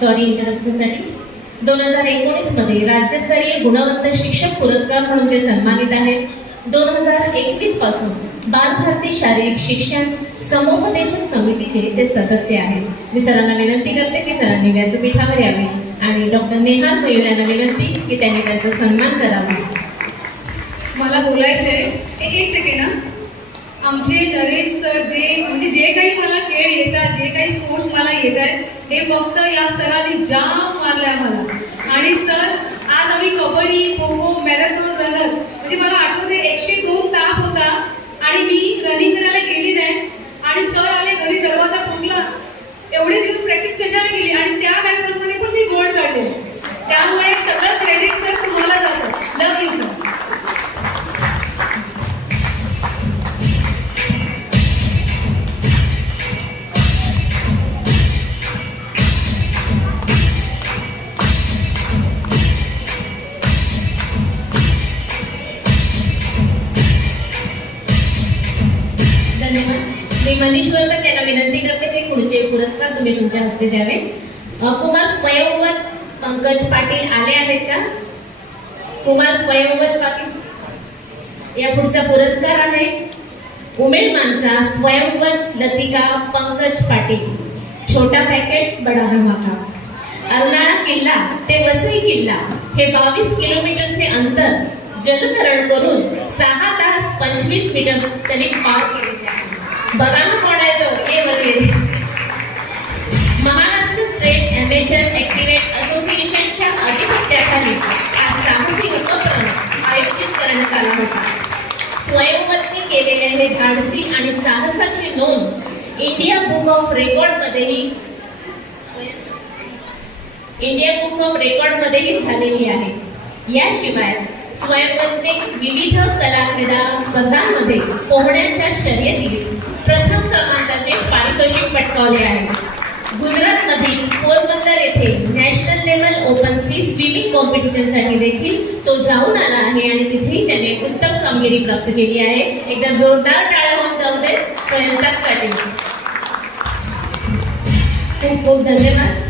Sorry इंटरप्शनसाठी दोन हजार एकोणीसमध्ये राज्यस्तरीय गुणवंत शिक्षक पुरस्कार म्हणून ते सन्मानित आहेत. दोन हजार एकवीसपासून बालभारती शारीरिक शिक्षण समुपदेशक समितीचे ते सदस्य आहेत. मी सरांना विनंती करते की सरांनी व्यासपीठावर यावे आणि डॉक्टर नेहा मयूर यांना विनंती की त्यांनी त्यांचा सन्मान करावा. मला बोलायचं आहे एक एक आमचे नरेश सर जे म्हणजे जे काही मला खेळ येतात जे काही स्पोर्ट्स मला येत आहेत हे फक्त या सरांनी जाम मारलंय मला आणि सर आज आम्ही कबड्डी खो खो मॅरेथॉन रनर म्हणजे मला आठवते एकशे दोन ताप होता आणि मी रनिंग करायला गेली नाही. आणि सर आले घरी दरवाजा फुटला. एवढे दिवस प्रॅक्टिस कशाला गेली आणि त्या मॅरेथॉनमध्ये पण मी गोल्ड काढले. त्यामुळे सगळं क्रेडिट सर तुम्हाला जातं. लव यू सर धन्यवाद मी मनीष वर्धन यांना विनंती करते की पुढचे पुरस्कार तुम्ही तुमच्या हस्ते द्यावे. कुमार स्वयंवत पंकज पाटील आले आहेत का? कुमार स्वयंवत पाटील. या पुढचा पुरस्कार आहे. उमेळ माणसा स्वयंवर लतिका पंकज पाटील. छोटा पॅकेट बडा धमाका. अर्नाळा किल्ला ते वसई किल्ला हे बावीस किलोमीटरचे अंतर जलतरण करून सहा तास पंचवीस मीटर त्यांनी पार केलेले आहे. बघा ना कोण आहे तो? ये वगैरे महाराष्ट्र स्टेट अमेचर ऍक्टिव्हेट असोसिएशनच्या आधिपत्याखाली हा साहसी उपक्रम आयोजित करण्यात आला होता. स्वयंवरती केलेले हे धाडसी आणि साहसाची नोंद इंडिया बुक ऑफ रेकॉर्ड मध्येही इंडिया बुक ऑफ रेकॉर्ड मध्येही झालेली आहे. याशिवाय स्वयंवरते विविध कला क्रीडा स्पर्धांमध्ये पोहण्याच्या शर्यतीत प्रथम क्रमांकाचे पारितोषिक पटकावले आहे. गुजरातमधील पोरबंदर येथे national level open sea swimming कॉम्पिटिशनसाठी देखील तो जाऊन आला आहे आणि तिथेही त्याने उत्तम कामगिरी प्राप्त केली आहे. एकदा जोरदार टाळा होऊन जाऊ दे स्वयंपाकसाठी. खूप खूप धन्यवाद.